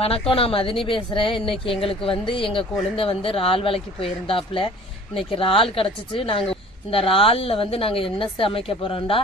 வணக்கம், நான் மதினி பேசுகிறேன். இன்றைக்கி எங்களுக்கு எங்கள் குழந்தை இறால் வலைக்கு போயிருந்தாப்புல. இன்றைக்கி இறால் கிடச்சிச்சு. நாங்கள் இந்த இறாலில் நாங்கள் என்ன சமைக்க போகிறோம்டா,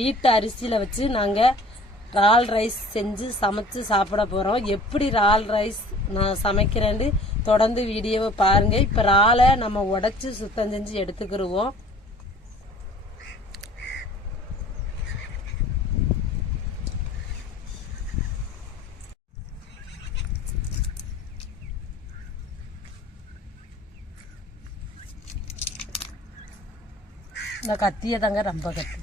வீட்டு அரிசியில் வச்சு நாங்கள் இறால் ரைஸ் செஞ்சு சமைச்சு சாப்பிட போகிறோம். எப்படி இறால் ரைஸ் நான் சமைக்கிறேன்னு தொடர்ந்து வீடியோவை பாருங்கள். இப்போ இறாலை நம்ம உடச்சி சுத்தம் செஞ்சு எடுத்துக்கிடுவோம். இந்த கத்தியை தாங்க ரொம்ப கத்தி.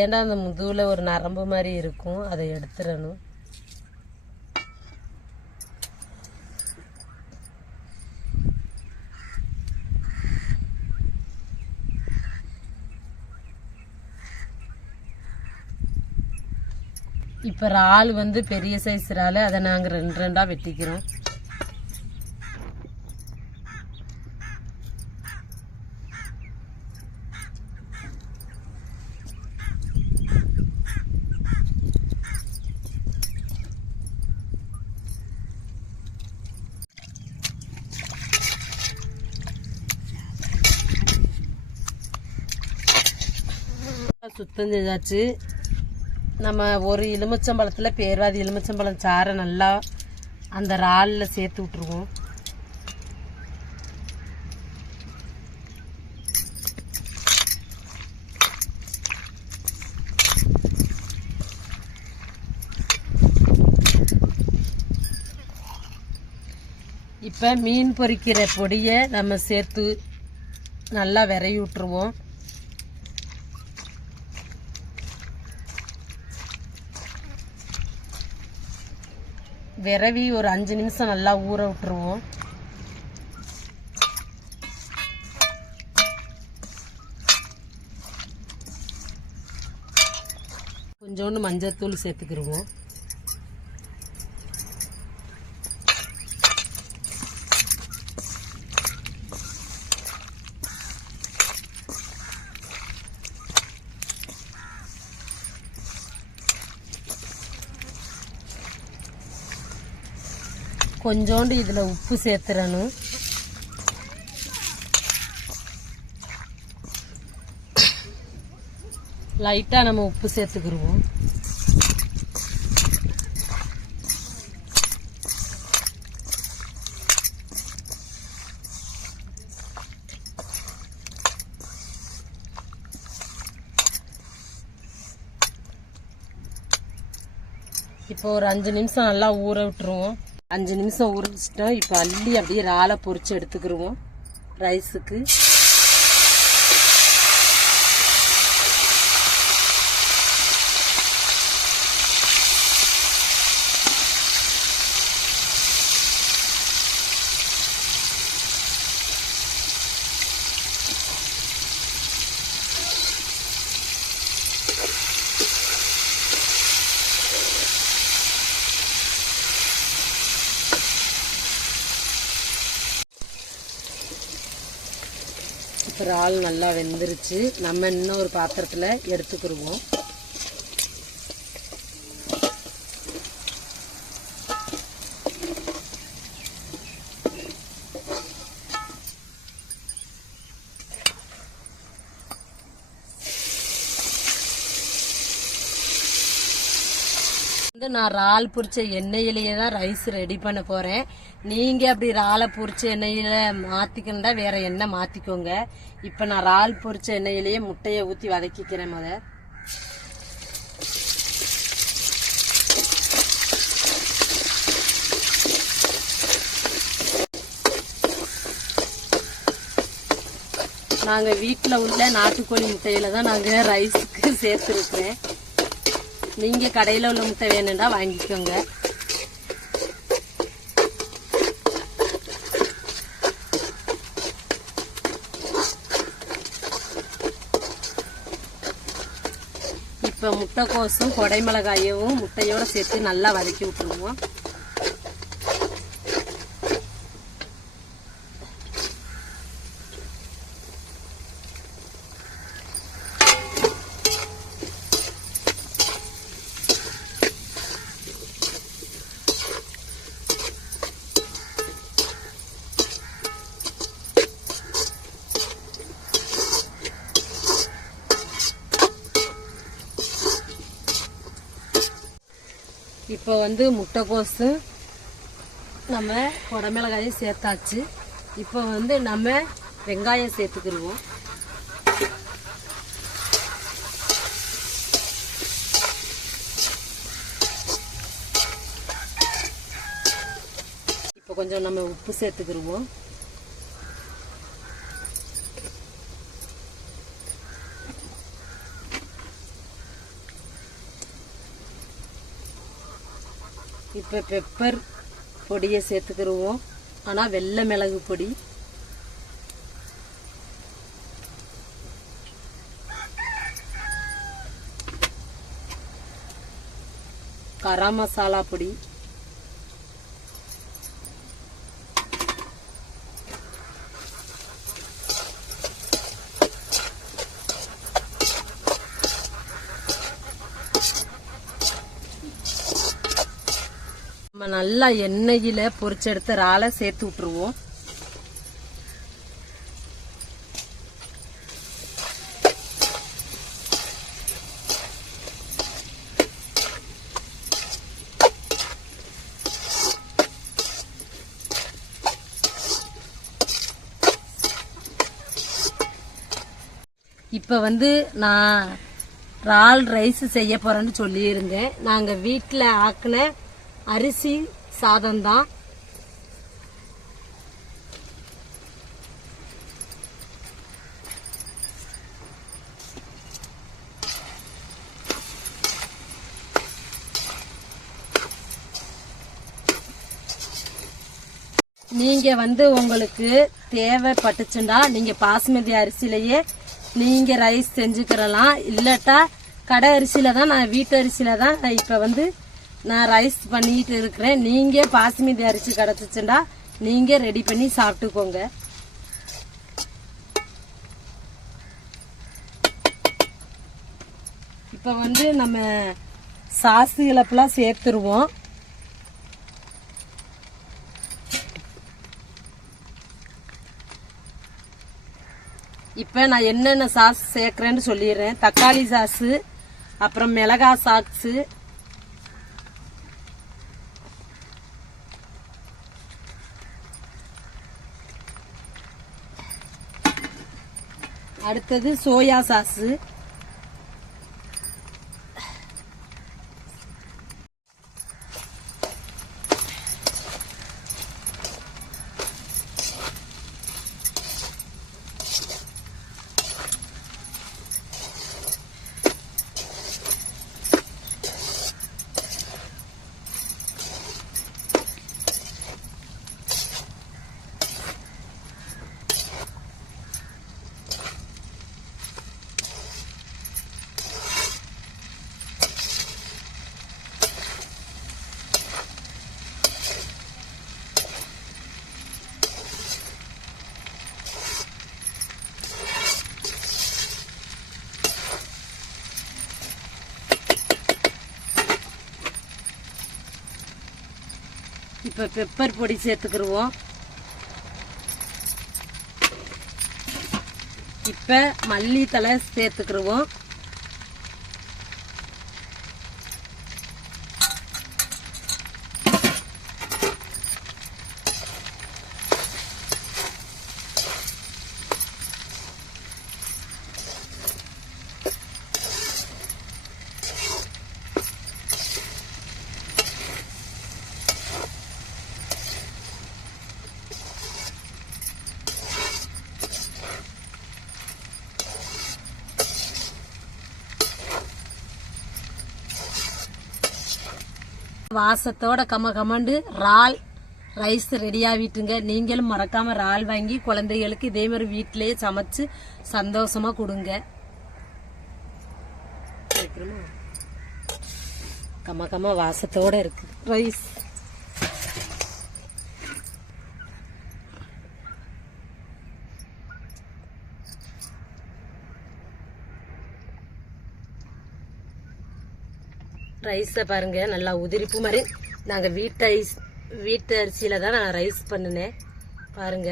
ஏன்னா அந்த முதுகில் ஒரு நரம்பு மாதிரி இருக்கும், அதை எடுத்துடணும். இப்போ இறால் பெரிய சைஸ் இறால், அதை நாங்கள் ரெண்டு ரெண்டாக வெட்டிக்கிறோம். சுத்தம் செஞ்சாச்சு. நம்ம ஒரு எலுமிச்சம்பழத்தில் பேர்வாதி எலுமிச்சம்பழம் சாறை நல்லா அந்த இறாலில் சேர்த்து விட்டுருவோம். இப்போ மீன் பொரிக்கிற பொடியை நம்ம சேர்த்து நல்லா விரைவி விட்டுருவோம். விரவி ஒரு 5 நிமிஷம் நல்லா ஊற விட்டுருவோம். கொஞ்சோண்டு மஞ்சள்தூள் சேர்த்துக்கிடுவோம். கொஞ்சோண்டு இதில் உப்பு சேர்த்துறணும். லைட்டாக நம்ம உப்பு சேர்த்துக்கிடுவோம். இப்போ ஒரு 5 நிமிஷம் நல்லா ஊற விட்டுருவோம். 5 நிமிஷம் ஊற வச்சுட்டோம். இப்போ அள்ளி அப்படியே இறாலை பொரிச்சு எடுத்துக்கிடுவோம் ரைஸுக்கு. இப்போ இறால் நல்லா வெந்துருச்சு. நம்ம இன்னும் ஒரு பாத்திரத்தில் எடுத்துக்கிடுவோம். நான் இறால் பொரிச்ச எண்ணெயிலேயே தான் ரைஸ் ரெடி பண்ண போகிறேன். நீங்கள் அப்படி இறாலை பொரிச்ச எண்ணெயில் மாற்றிக்கணுண்டா வேறு எண்ணெய் மாற்றிக்கோங்க. இப்போ நான் இறால் பொரிச்ச எண்ணெயிலேயே முட்டையை ஊற்றி வதக்கிக்கிறேன். நாங்கள் வீட்டில் உள்ள நாட்டுக்கோழி முட்டையில் தான் நாங்கள் ரைஸுக்கு சேர்த்துருக்குறேன். நீங்கள் கடையில் உள்ள முட்டை வேணும்னா வாங்கிக்கோங்க. இப்போ முட்டைக்கோசும் கொடைமிளகாயவும் முட்டையோட சேர்த்து நல்லா வதக்கி விட்டுருவோம். இப்போ வந்து முட்டைக்கோசு நம்ம கொடைமிளகாயும் சேர்த்தாச்சு. இப்போ வந்து நம்ம வெங்காயம் சேர்த்துக்கிடுவோம். இப்போ கொஞ்சம் நம்ம உப்பு சேர்த்துக்கிடுவோம். இப்போ பெப்பர் பொடியை சேர்த்துக்கிடுவோம். ஆனால் வெள்ளை மிளகு பொடி, கரம் மசாலா பொடி, நம்ம நல்லா எண்ணெயில பொரிச்செடுத்த இறாலை சேர்த்து விட்டுருவோம். இப்போ வந்து நான் இறால் ரைஸ் செய்ய போறேன்னு சொல்லியிருந்தேன். நாங்கள் வீட்டில் ஆக்கின அரிசி சாதம் தான். நீங்க வந்து உங்களுக்கு தேவைப்பட்டுச்சுண்டா நீங்க பாசுமதி அரிசியிலேயே நீங்க ரைஸ் செஞ்சுக்கிறலாம். இல்லட்டா கடை அரிசியில தான், நான் வீட்டு அரிசியில தான் இப்ப வந்து நான் ரைஸ் பண்ணிட்டு இருக்கிறேன். நீங்க பாசுமதி அரிசி கிடைச்சிச்சுண்டா நீங்க ரெடி பண்ணி சாப்பிட்டுக்கோங்க. இப்ப வந்து நம்ம சாசு இழப்பெல்லாம் சேர்த்துருவோம். இப்ப நான் என்னென்ன சாஸ் சேர்க்கிறேன்னு சொல்லிடுறேன். தக்காளி சாசு, அப்புறம் மிளகாய் சாக்ஸு, அடுத்தது சோயா சாசு, இப்ப பெப்பர் பொடி சேர்த்துக்கிடுவோம். இப்ப மல்லித்தலை சேர்த்துக்கிடுவோம். வாசத்தோட கமகமண்டு இறால் ரைஸ் ரெடியாகிட்டுங்க. நீங்களும் மறக்காம இறால் வாங்கி குழந்தைகளுக்கு இதே மாதிரி வீட்டிலேயே சமைச்சு சந்தோஷமா கொடுங்க. போட்டுருமா? கம்மா கம்மா வாசத்தோட இருக்கு ரைஸ். ரைஸை பாருங்க நல்லா உதிரிப்பு மாதிரி. நாங்கள் வீட்டு அரிசியில தான் நான் ரைஸ் பண்ணினேன் பாருங்க.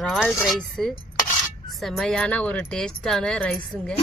ரால் ரைஸு செமையான ஒரு டேஸ்டான ரைஸுங்க.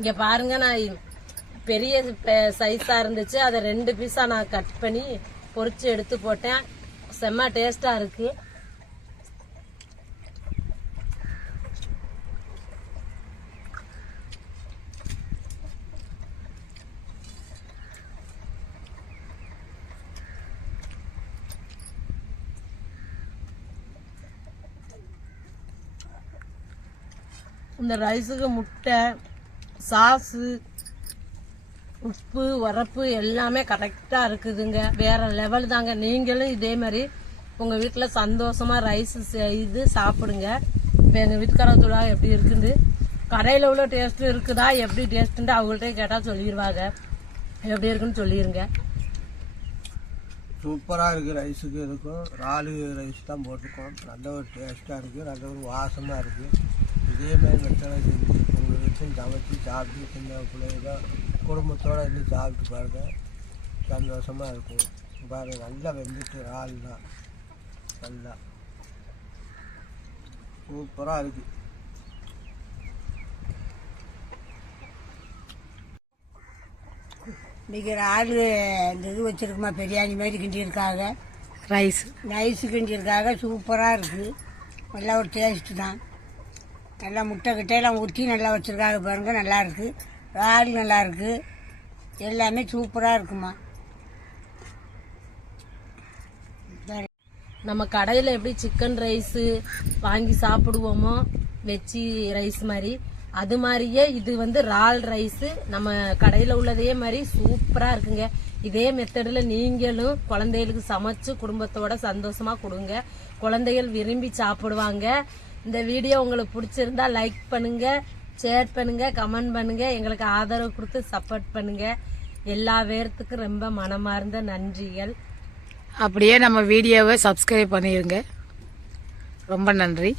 இங்க பாருங்க, நான் பெரிய சைஸா இருந்துச்சு, அதை 2 பீஸா நான் கட் பண்ணி பொரிச்சு எடுத்து போட்டேன். செம்ம டேஸ்டா இருக்கு. இந்த ரைஸுக்கு முட்டை, சாஸு, உப்பு, உரப்பு எல்லாமே கரெக்டாக இருக்குதுங்க. வேற லெவல் தாங்க. நீங்களும் இதே மாதிரி உங்கள் வீட்டில் சந்தோஷமாக ரைஸ் செய்து சாப்பிடுங்க. இப்போ எங்கள் வீட்டுக்காரத்தூளா எப்படி இருக்குது, கடையில் உள்ள டேஸ்ட்டும் இருக்குதா, எப்படி டேஸ்ட்டுன்ட்டு அவங்கள்ட்ட கேட்டால் சொல்லிடுவாங்க. எப்படி இருக்குன்னு சொல்லிடுங்க. சூப்பராக இருக்குது. ரைஸுக்கு இருக்கும் இறால் ரைஸ் தான் போட்டுக்கோம். நல்ல ஒரு டேஸ்ட்டாக இருக்குது, நல்ல ஒரு வாசமாக இருக்குது. இதேமாதிரி மெத்தடை செஞ்சு உங்கள் வீட்டில் சமைச்சு சாப்பிட்டு சின்ன பிள்ளைங்க குடும்பத்தோடு இருந்து சாப்பிட்டு பாருங்க, சந்தோஷமாக இருக்கும். பாருங்கள் நல்லா வெந்துட்டு இறால்லாம் நல்லா சூப்பராக இருக்குது. இன்றைக்கி இறால் இந்த இது வச்சுருக்குமா, பிரியாணி மாதிரி கிண்டியிருக்காங்க. ரைஸு கிண்டியிருக்காங்க. சூப்பராக இருக்குது. நல்லா ஒரு டேஸ்ட்டு தான். நல்லா முட்டை கிட்டையெல்லாம் ஊற்றி நல்லா வச்சுருக்காங்க பாருங்கள். நல்லா இருக்குது. இறால் நல்லா இருக்குது. எல்லாமே சூப்பராக இருக்குமா. நம்ம கடையில் எப்படி சிக்கன் ரைஸு வாங்கி சாப்பிடுவோமோ வெஜ்ஜி ரைஸ் மாதிரி, அது மாதிரியே இது வந்து இறால் ரைஸு நம்ம கடையில் உள்ளதே மாதிரி சூப்பராக இருக்குங்க. இதே மெத்தடில் நீங்களும் குழந்தைகளுக்கு சமைச்சு குடும்பத்தோட சந்தோஷமாக கொடுங்க. குழந்தைகள் விரும்பி சாப்பிடுவாங்க. இந்த வீடியோ உங்களுக்கு பிடிச்சிருந்தா லைக் பண்ணுங்க, ஷேர் பண்ணுங்க, கமெண்ட் பண்ணுங்க. எங்களுக்கு ஆதரவு கொடுத்து சப்போர்ட் பண்ணுங்க. எல்லா பேர்த்துக்கும் ரொம்ப மனமார்ந்த நன்றிகள். அப்படியே நம்ம வீடியோவை சப்ஸ்கிரைப் பண்ணிடுங்க. ரொம்ப நன்றி.